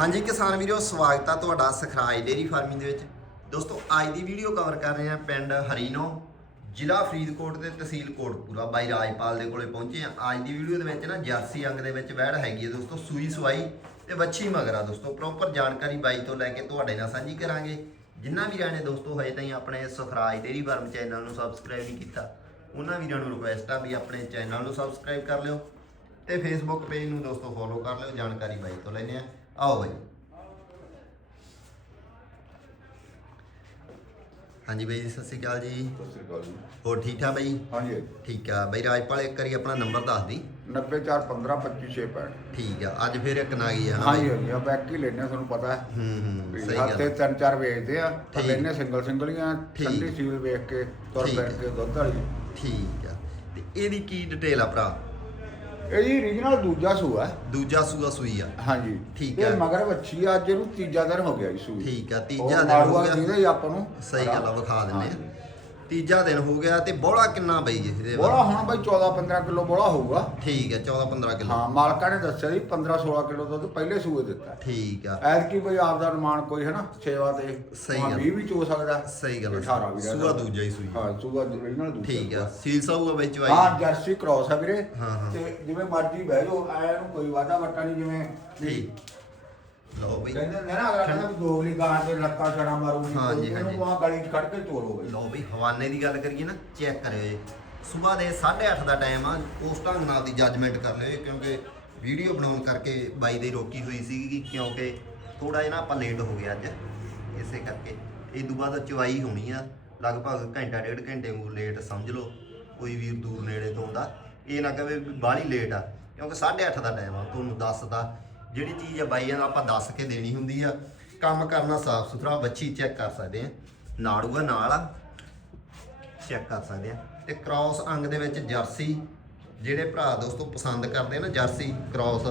ਹਾਂਜੀ ਕਿਸਾਨ ਵੀਰੋ, ਸਵਾਗਤ ਆ ਤੁਹਾਡਾ ਸਖਰਾਜ ਡੇਰੀ ਫਾਰਮਿੰਗ ਦੇ ਵਿੱਚ। ਦੋਸਤੋ, ਅੱਜ ਦੀ ਵੀਡੀਓ ਕਵਰ ਕਰ ਰਹੇ ਹਾਂ ਪਿੰਡ ਹਰੀਨੋ, ਜ਼ਿਲ੍ਹਾ ਫਰੀਦਕੋਟ ਤੇ ਤਹਿਸੀਲ ਕੋਟਪੂਰਾ। ਬਾਈ ਰਾਜਪਾਲ ਦੇ ਕੋਲੇ ਪਹੁੰਚੇ ਆ। ਅੱਜ ਦੀ ਵੀਡੀਓ ਦੇ ਵਿੱਚ ਨਾ ਜਰਸੀ ਅੰਗ ਦੇ ਵਿੱਚ ਵਹਿੜ ਹੈਗੀ ਹੈ ਦੋਸਤੋ, ਸੂਈ ਸਵਾਈ ਤੇ ਵੱਛੀ ਮਗਰਾ ਦੋਸਤੋ। ਪ੍ਰੋਪਰ ਜਾਣਕਾਰੀ ਬਾਈ ਤੋਂ ਲੈ ਕੇ ਤੁਹਾਡੇ ਨਾਲ ਸਾਂਝੀ ਕਰਾਂਗੇ। ਜਿਨ੍ਹਾਂ ਵੀਰਾਂ ਨੇ ਦੋਸਤੋ, ਹਜੇ ਤਾਈਂ ਆਪਣੇ ਸਖਰਾਜ ਡੇਰੀ ਫਾਰਮ ਚੈਨਲ ਨੂੰ ਸਬਸਕ੍ਰਾਈਬ ਨਹੀਂ ਕੀਤਾ, ਉਹਨਾਂ ਵੀਰਾਂ ਨੂੰ ਰਿਕੁਐਸਟ ਆ ਵੀ ਆਪਣੇ ਚੈਨਲ ਨੂੰ ਸਬਸਕ੍ਰਾਈਬ ਕਰ ਲਿਓ ਤੇ ਫੇਸਬੁੱਕ ਪੇਜ ਨੂੰ ਦੋਸਤੋ ਫੋਲੋ ਕਰ ਲਿਓ, ਜਾਣਕਾਰੀ ਬਾਈ ਤੋਂ ਲੈਣੇ ਆ। ਆਓ ਬਾਈ ਹਾਂਜੀ ਬਾਈ ਜੀ ਸਤਿ ਸ਼੍ਰੀ ਅਕਾਲ ਜੀ। ਸਤਿ ਸ੍ਰੀ ਅਕਾਲ ਜੀ। ਹੋਰ ਠੀਕ ਠਾਕ ਬਾਈ? ਹਾਂਜੀ। ਠੀਕ ਆ। ਬਾਈ ਰਾਜਪਾਲ ਇੱਕ ਵਾਰੀ ਆਪਣਾ ਨੰਬਰ ਦੱਸ ਦੀ। 904152565 ਠੀਕ ਆ। ਅੱਜ ਫਿਰ ਇੱਕ ਨਾ ਗਈ ਆ ਹਾਂਜੀ? ਹਾਂਜੀ। ਆ ਬੈਕ ਹੀ ਲੈਣੇ ਤੁਹਾਨੂੰ ਪਤਾ। ਹੈ ਹੂੰ ਹੂੰ। ਸਹੀ ਗੱਲ ਤਿੰਨ ਚਾਰ ਵੇਚਦੇ ਆ ਪਰ ਠੀਕ। ਲੈਣੇ ਸਿੰਗਲ ਸਿੰਗਲੀਆਂ ਠੀਕ। ਠੰਡੀ ਸੀਲ ਵੇਖ ਕੇ ਤੁਰ ਠੀਕ। ਬੈਠ। ਕੇ ਦੁੱਧ ਵਾਲੀ। ਠੀਕ ਆ। ਤੇ ਇਹਦੀ ਕੀ ਡਿਟੇਲ ਆ ਭਰਾ? ਇਹ ਜੀ ਰੀਜਨਲ ਦੂਜਾ ਸੂਆ ਹੈ। ਦੂਜਾ ਸੂਆ ਸੂਈ ਆ। ਹਾਂਜੀ। ਠੀਕ ਇਹ ਹੈ। ਮਗਰ ਵੱਛੀ ਆ ਅੱਜ ਇਹਨੂੰ ਤੀਜਾ ਦਿਨ ਹੋ ਗਿਆ ਜੀ ਸੂਈ। ਠੀਕ ਆ ਤੀਜਾ ਦਿਨ ਹੋ ਗਿਆ। ਜਿਹਦੇ ਆਪਾਂ ਨੂੰ ਸਹੀ ਗੱਲ ਆ ਵਿਖਾ ਦਿੰਦੇ ਆ। ਤੀਜਾ ਦਿਨ ਹੋ ਗਿਆ ਤੇ ਬੋਲਾ ਕਿੰਨਾ ਬਈ ਇਹਦੇ ਬੋਲਾ ਹੁਣ ਬਈ 14 15 ਕਿਲੋ ਬੋਲਾ ਹੋਊਗਾ ਠੀਕ ਹੈ 14 15 ਕਿਲੋ ਹਾਂ ਮਾਲਕਾਂ ਨੇ ਦੱਸਿਆ ਜੀ 15 16 ਕਿਲੋ ਦੁੱਧ ਪਹਿਲੇ ਸੂਏ ਦਿੱਤਾ ਠੀਕ ਆ ਐਤਕੀ ਬਈ ਆਪ ਦਾ ਅਨੁਮਾਨ ਕੋਈ ਹੈ ਨਾ ਸੇਵਾ ਤੇ ਸਹੀ ਗੱਲ। 20 ਵੀ ਚੋ ਸਕਦਾ ਸਹੀ ਗੱਲ ਆ। 18 ਵੀ ਰਹਿ ਸੂਆ ਸਕਦਾ। ਦੂਜਾ ਹੀ ਸੂਈ। ਹਾਂ ਸੂਆ ਦੂਜਾ ਠੀਕ ਆ। ਸੀਲ ਸਾਊ ਆ ਵਿੱਚ ਹਾਂ ਵਾਈ ਜਰਸੀ ਕ੍ਰਾਸ ਆ ਵੀਰੇ ਹਾਂ, ਹਾਂ। ਤੇ ਜਿਵੇਂ ਮਰਜ਼ੀ ਬਹਿ ਜਾਓ ਐ ਨੂੰ ਕੋਈ ਵਾਦਾ ਵਟਾ ਨਹੀਂ ਜਿਵੇਂ ਠੀਕ ਲਓ ਬਈ। ਕਹਿੰਦੇ ਹੁੰਦੇ ਨਾ ਅਗਲਾ ਕਹਿੰਦਾ ਵੀ ਦੋਗਲੀ ਗਾਂ ਤੇ ਲੱਤਾਂ ਛੜਾ ਮਾਰੂਗੀ ਹਾਂਜੀ, ਇਹਨੂੰ ਹਾਂਜੀ। ਆ ਗਲੀ 'ਚ ਕੱਢ ਕੇ ਤੋੜੋ ਬਈ। ਲਓ ਬਈ ਹਵਾਨੇ ਦੀ ਗੱਲ ਕਰੀਏ ਨਾ ਚੈੱਕ ਕਰਿਓ ਜੀ। ਸਵੇਰ ਦੇ 8:30 ਦਾ ਟਾਈਮ ਆ ਉਸ ਢੰਗ ਨਾਲ ਦੀ ਜੱਜਮੈਂਟ ਕਰ ਲਿਓ ਜੀ, ਕਿਉਂਕਿ ਵੀਡੀਓ ਬਣਾਉਣ ਕਰਕੇ ਬਾਈ ਦੇ ਰੋਕੀ ਹੋਈ ਸੀਗੀ ਕਿਉਂਕਿ ਥੋੜਾ ਜਿਹਾ ਨਾ ਆਪਾਂ ਲੇਟ ਹੋ ਗਏ ਅੱਜ। ਇਸੇ ਕਰਕੇ ਇਹ ਤੋਂ ਬਾਅਦ ਚਵਾਈ ਹੋਣੀ ਆ ਲਗਭਗ ਘੰਟਾ ਡੇਢ ਘੰਟੇ ਨੂੰ ਲੇਟ ਸਮਝ ਲਓ ਕੋਈ ਵੀਰ ਦੂਰ ਨੇੜੇ ਤੋਂ ਆਉਂਦਾ। ਇਹ ਨਾ ਕਹੇ ਵੀ ਬਾਹਲੀ ਲੇਟ ਆ ਕਿਉਂਕਿ 8:30 ਦਾ ਟਾਈਮ ਆ ਤੁਹਾਨੂੰ ਦੱਸਦਾ। ਜਿਹੜੀ ਚੀਜ਼ ਆ ਬਾਈਆਂ ਨੂੰ ਆਪਾਂ ਦੱਸ ਕੇ ਦੇਣੀ ਹੁੰਦੀ ਆ। ਕੰਮ ਕਰਨਾ ਸਾਫ਼ ਸੁਥਰਾ ਬੱਚੀ ਚੈੱਕ ਕਰ ਸਕਦੇ ਆ। ਨਾੜੂਗਾ ਨਾਲ ਆ ਚੈੱਕ ਕਰ ਸਕਦੇ ਆ। ਤੇ ਕ੍ਰਾਸ ਅੰਗ ਦੇ ਵਿੱਚ ਜਰਸੀ ਜਿਹੜੇ ਭਰਾ ਦੋਸਤੋ ਪਸੰਦ ਕਰਦੇ ਆ ਨਾ ਜਰਸੀ ਕ੍ਰਾਸ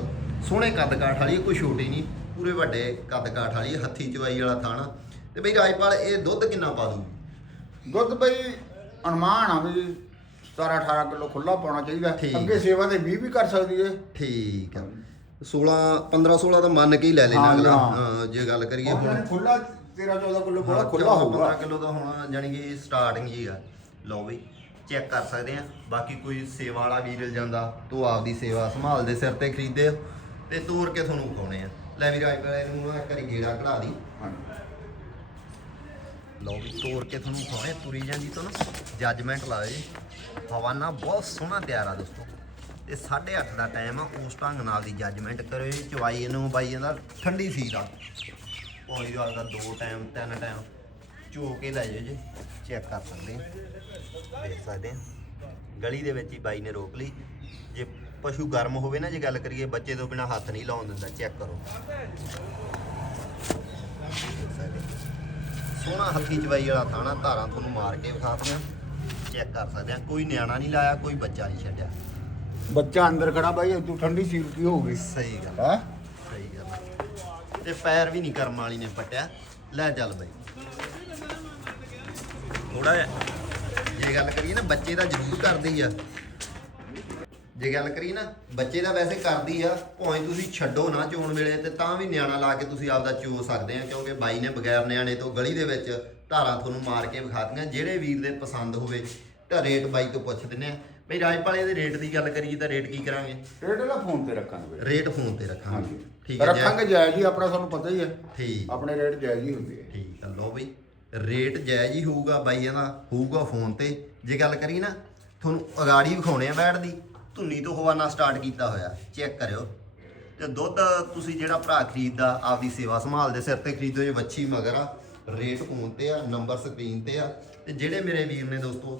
ਸੋਹਣੇ ਕੱਦ ਕਾਠ ਵਾਲੀ ਕੋਈ ਛੋਟੀ ਨਹੀਂ ਪੂਰੇ ਵੱਡੇ ਕੱਦ ਕਾਠ ਵਾਲੀ ਹੱਥੀ ਚਵਾਈ ਵਾਲਾ ਥਾਣਾ। ਤੇ ਬਈ ਰਾਜਪਾਲ ਇਹ ਦੁੱਧ ਕਿੰਨਾ ਪਾ ਦੂ ਦੁੱਧ ਬਈ ਅਨੁਮਾਨ ਆ ਵੀ 17 18 ਕਿਲੋ ਖੁੱਲਾ ਪਾਉਣਾ ਚਾਹੀਦਾ। ਠੀਕ। ਅੱਗੇ ਸੇਵਾ ਤੇ 20 ਵੀ ਕਰ ਸਕਦੀ ਏ। ਠੀਕ ਆ। 16 15 16 ਤਾਂ ਮੰਨ ਕੇ ਹੀ ਲੈ ਲੈਣਾ ਹਾਂ, ਅਗਲਾ। ਹਾਂ। ਹਾਂ, ਜੇ ਗੱਲ ਕਰੀਏ ਹੁਣ ਨੇ ਖੁੱਲਾ 13 14 ਕਿਲੋ ਬੜਾ ਖੁੱਲਾ 14 ਹੋਊਗਾ। 15 ਕਿਲੋ ਦਾ ਹੁਣ ਜਾਨੀ ਕਿ ਸਟਾਰਟਿੰਗ ਹੀ ਆ। ਲਓ ਬਈ ਚੈੱਕ ਕਰ ਸਕਦੇ ਆ ਬਾਕੀ ਕੋਈ ਸੇਵਾ ਵਾਲਾ ਵੀਰ ਜਾਂਦਾ ਤੂੰ ਆਪਦੀ ਸੇਵਾ ਸੰਭਾਲ ਦੇ ਸਿਰ ਤੇ ਖਰੀਦੇ ਤੇ ਤੋਰ ਕੇ ਤੁਹਾਨੂੰ ਵਿਖਾਉਣੇ ਆ। ਲੈ ਵੀ ਰਾਜ ਇਹਨੂੰ ਨਾ ਇੱਕ ਵਾਰੀ ਗੇੜਾ ਕਢਾ ਦੀ। ਲਓ ਵੀ ਤੋਰ ਕੇ ਤੁਹਾਨੂੰ ਵਿਖਾਉਣੇ ਤੁਰੀ ਜਾਂਦੀ ਤੋਂ ਨਾ ਜੱਜਮੈਂਟ ਲਾਓ ਜੀ ਹਵਾਨਾ ਬਹੁਤ ਸੋਹਣਾ ਤਿਆਰ ਆ ਦੋਸਤੋ। ਤੇ 8:30 ਦਾ ਟਾਈਮ ਆ, ਉਸ ਢੰਗ ਨਾਲ ਦੀ ਜੱਜਮੈਂਟ ਕਰਿਓ ਜੀ, ਚਵਾਈ ਇਹਨੂੰ, ਬਾਈ ਜਾਂਦਾ ਠੰਡੀ ਸੀਲ ਆ। ਕੋਈ ਗੱਲ ਦਾ ਦੋ ਟਾਈਮ ਤਿੰਨ ਟਾਈਮ ਝੋ ਕੇ ਲੈ ਜਾਓ ਜੀ ਚੈੱਕ ਕਰ ਸਕਦੇ ਆ। ਦੇਖ ਸਕਦੇ ਆ। ਗਲੀ ਦੇ ਵਿੱਚ ਹੀ ਬਾਈ ਨੇ ਰੋਕ ਲਈ। ਜੇ ਪਸ਼ੂ ਗਰਮ ਹੋਵੇ ਨਾ, ਜੇ ਗੱਲ ਕਰੀਏ ਬੱਚੇ ਤੋਂ ਬਿਨਾ ਹੱਥ ਨਹੀਂ ਲਾਉਣ ਦਿੰਦਾ ਚੈੱਕ ਕਰੋ। ਦੇਖ ਸਕਦੇ ਸੋਹਣਾ ਹੱਥੀ ਚਵਾਈ ਵਾਲਾ ਥਾਣਾ, ਧਾਰਾਂ ਤੁਹਾਨੂੰ ਮਾਰ ਕੇ ਵਿਖਾ ਦਿਆਂ। ਚੈੱਕ ਕਰ ਸਕਦੇ ਆ। ਕੋਈ ਨਿਆਣਾ ਨਹੀਂ ਲਾਇਆ, ਕੋਈ ਬੱਚਾ ਨਹੀਂ ਛੱਡਿਆ। ਬੱਚਾ ਅੰਦਰ ਖੜਾ ਬਾਈ ਤੂੰ ਠੰਡੀ ਸੀਲ ਕੀ ਹੋਊਗੀ ਸਹੀ ਗੱਲ ਹੈ? ਸਹੀ ਗੱਲ ਆ। ਤੇ ਪੈਰ ਵੀ ਨਹੀਂ ਕਰਮ ਵਾਲੀ ਨੇ ਪੱਟਿਆ। ਲੈ ਚੱਲ ਬਈ। ਥੋੜਾ ਜੇ ਗੱਲ ਕਰੀਏ ਨਾ ਬੱਚੇ ਦਾ ਜ਼ਰੂਰ ਕਰਦੀ ਆ। ਜੇ ਗੱਲ ਕਰੀਏ ਨਾ ਬੱਚੇ ਦਾ ਵੈਸੇ ਕਰਦੀ ਆ ਭਾਵੇਂ ਤੁਸੀਂ ਛੱਡੋ ਨਾ ਚੋਣ ਵੇਲੇ ਤੇ ਤਾਂ ਵੀ ਨਿਆਣਾ ਲਾ ਕੇ ਤੁਸੀਂ ਆਪਦਾ ਚੋ ਸਕਦੇ ਆ ਕਿਉਂਕਿ ਬਾਈ ਨੇ ਬਗੈਰ ਨਿਆਣੇ ਤੋਂ ਗਲੀ ਦੇ ਵਿੱਚ ਧਾਰਾਂ ਤੁਹਾਨੂੰ ਮਾਰ ਕੇ ਵਿਖਾਤੀਆਂ। ਜਿਹੜੇ ਵੀਰ ਦੇ ਪਸੰਦ ਹੋਵੇ ਤਾਂ ਰੇਟ ਬਾਈ ਤੋਂ ਪੁੱਛ ਦਿੰਨੇ ਆ। ਬਈ ਰਾਜਪਾਲੇ ਦੇ ਰੇਟ ਦੀ ਗੱਲ ਕਰੀਏ ਤਾਂ ਰੇਟ ਕੀ ਕਰਾਂਗੇ? ਰੇਟ ਇਹਦਾ ਫੋਨ ਤੇ ਰੱਖਾਂਗੇ ਬਾਈ। ਰੇਟ ਫੋਨ ਤੇ ਰੱਖਾਂਗੇ। ਹਾਂਜੀ। ਠੀਕ ਹੈ ਰੱਖਾਂਗੇ ਜਾਇਜ਼ ਹੀ ਆਪਣਾ ਤੁਹਾਨੂੰ ਪਤਾ ਹੀ ਹੈ। ਠੀਕ। ਆਪਣੇ ਰੇਟ ਜਾਇਜ਼ ਹੀ ਹੁੰਦੇ ਆ। ਠੀਕ ਆ ਲਓ ਬਈ ਰੇਟ ਜਾਇਜ਼ ਹੀ ਹੋਊਗਾ ਬਾਈਆਂ ਦਾ ਹੋਊਗਾ ਫੋਨ ਤੇ। ਜੇ ਗੱਲ ਕਰੀ ਨਾ ਤੁਹਾਨੂੰ ਅਗਾੜੀ ਵਿਖਾਉਣੇ ਆ ਬੈਠ ਦੀ ਧੁੰਨੀ ਤੋਂ ਹਵਾਨਾ ਸਟਾਰਟ ਕੀਤਾ ਹੋਇਆ ਚੈੱਕ ਕਰਿਓ। ਤੇ ਦੁੱਧ ਤੁਸੀਂ ਜਿਹੜਾ ਭਰਾ ਖਰੀਦਦਾ ਆਪਦੀ ਸੇਵਾ ਸੰਭਾਲ ਦੇ ਸਿਰ ਤੇ ਖਰੀਦੋ ਜੇ ਵੱਛੀ ਮਗਰ ਆ। ਰੇਟ ਫੋਨ ਤੇ ਆ ਨੰਬਰ ਸਕਰੀਨ ਤੇ ਆ। ਤੇ ਜਿਹੜੇ ਮੇਰੇ ਵੀਰ ਨੇ ਦੋਸਤੋ